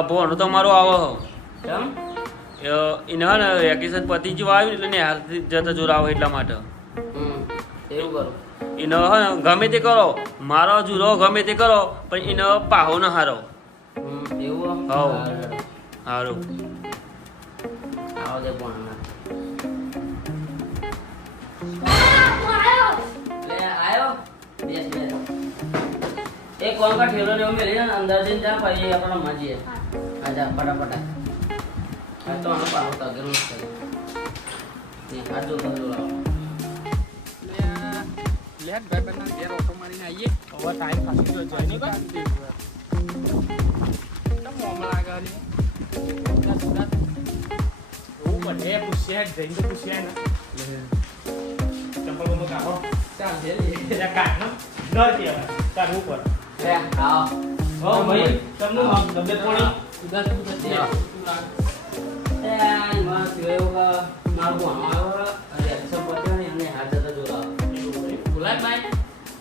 હા ભોણો તો મારો આવો કેમ એને હે ને વેકેશન પતી જેવું આવ્યું એટલે ને હાલથી જતા જોર આવે એટલા માટે એવું કરું એને હે ને ગમે તે કરો મારો જુરો ગમે તે કરો પણ એને પાહો ન હારો એવું હાવ હારું આવો દે પણ લે આયો બેસ બેસ એક કોણ કા ઠેલો ને મેલે ને અંદર જઈને જા પછી આપણે માજીએ આજા ફટાફટ આ તો આનો પાહો તો ગરું છે ને આજો તો લાવો લે ભાઈ બના ઘેર ઓટો મારીને આવીએ હવે ટાઈમ ખાસી તો જાય નહીં બા તો મોમ લાગે ને ઓ બને પૂછ્યા જઈને તો પૂછ્યા ને ચંપલ બમ કાઢો ચાલ દે લે કાઢ ન નર કે કાઢ ઉપર લે આવો ઓ ભાઈ તમને તબિયત પાણી ઉદાસ ઉદાસ એ માં કેવું માર બોનો આવ્યો અરે અક્ષર પત્યો ને એમને હાથ જતા જોલા બોલાય ભાઈ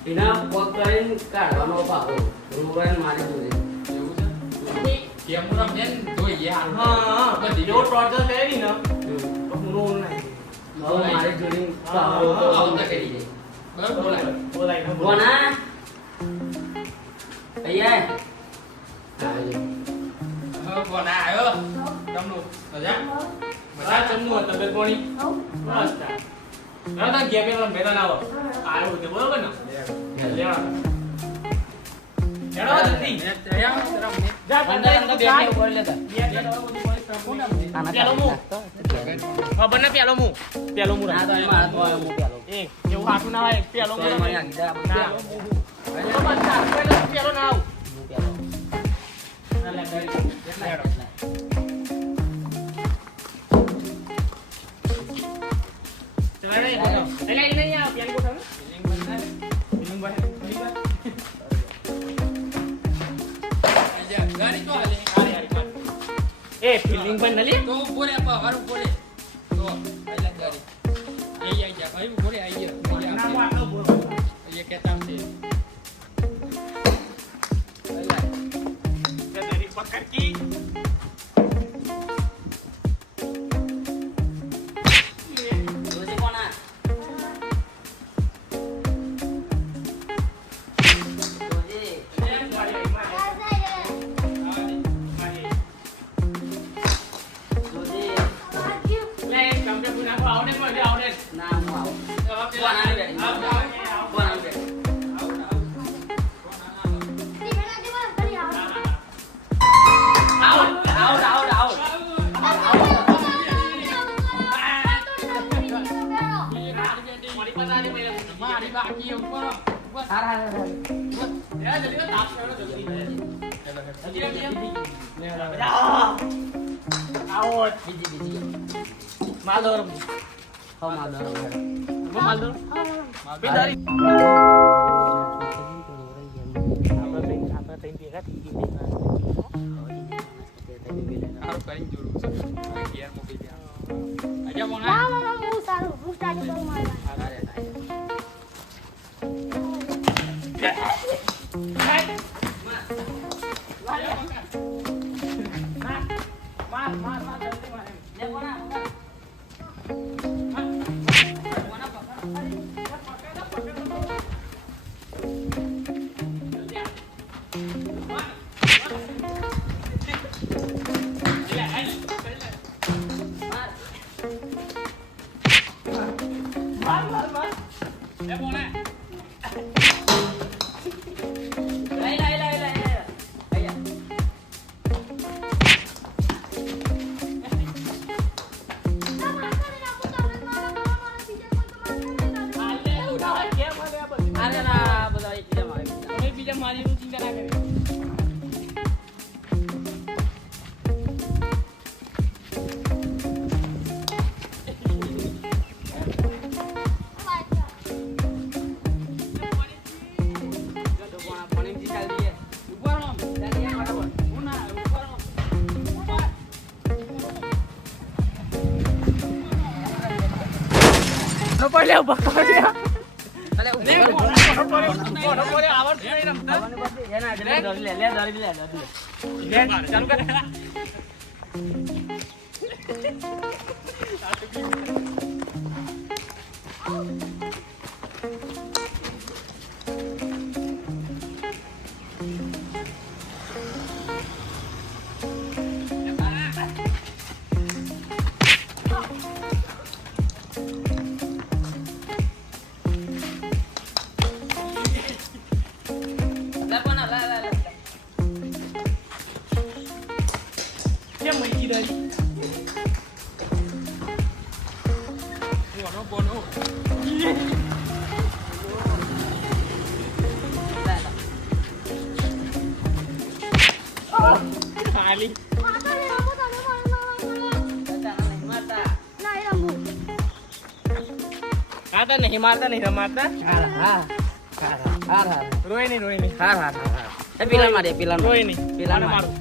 એના પગ કરીને કાઢવાનો પાહો રૂવાન મારી દીધી એવું છે કેમ રમે ને જોઈએ હા બધી જો ટોર્ચર કરે ની ને તો હું નહીં હવે મારી જોડી પાહો તો બંધ કરી દે બરાબર બોલાય બોના અહીંયા હા બોના આવ્યો તમનું મજા મજા ચમનું તબિયત પાણી બસ ના ના ગયા પેલા મેદાન આવો આવ્યો તે બરોબર ને લે હેડો જલ્દી જા અંદર અંદર બેઠી ઉપર લેતા પેલો મુ ખબર ને પેલો મુ ના તો એમાં હાથ વાળો હું પેલો એ એવું હાથું ના હોય પેલો મુ મને આગળ ના પેલો ના આવ હું પેલો ના લે એટલા એ ફિલિંગ પણ નલી તો બોલે હારું બોલે તો પહેલા ગાડી આઈ જા ભાઈ બોલે આઈ ગયા નામ આટલો બોલો એ કહેતા છે પહેલા તે તેરી પકડ કી જોજે કોના જોજે જોજે લે કમ્પ્યુટર ગુના કો આવડે મને આવડે ના હું આવું કોના બેઠી કોના બેઠી આઉટ આઉટ આઉટ મારી બાકી ઉપર હાર હાર હાર જલ્દી તાપ કરો જલ્દી આવો બીજી બીજી માલદોર હો માદરો માલદોર બેદારી આપણે તઈ ભેગા થઈ ગઈ હારું કરીને જોડું છે ઘેર મોકલી દે આજા મોના એ મોના બીજા મારી નું ચિંતા ના કરી પડ્યા અલે કોનો કોને આવડતું નહીં રમતા આવવાની બાજુ એના હાજર ધરી લે ધરી લે ચાલુ કર કેમ મૂકી દઈ બોનો ખાલી આતા નહીં મારતા નહીં રમાતા રોય નહીં એ પેલા મારે પેલા રોય નહીં પેલા મારું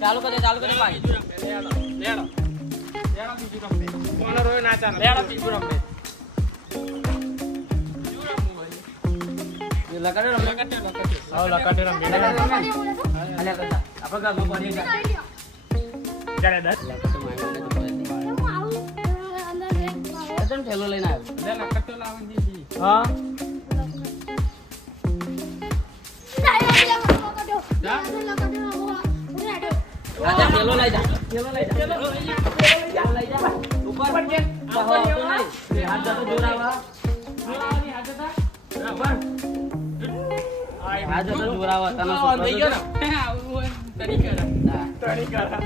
ચાલુ કરે પાણી લેડો બીજું રમે કોનો રોય ના ચાલે લેડો બીજું રમે લગાડે રમે લકાટે રમે આપણે ગામમાં પાણી ચાલે દસ ઠેલો લઈને આવ્યો લે લકાટે લાવવાની દીધી હા રાજા ઠેલો લઈ જા ઉપર હાથ જતો જોરાવા હાથ જતો જોરાવા તને થઈ ગયો ને તરી કરા હા. તરી કરા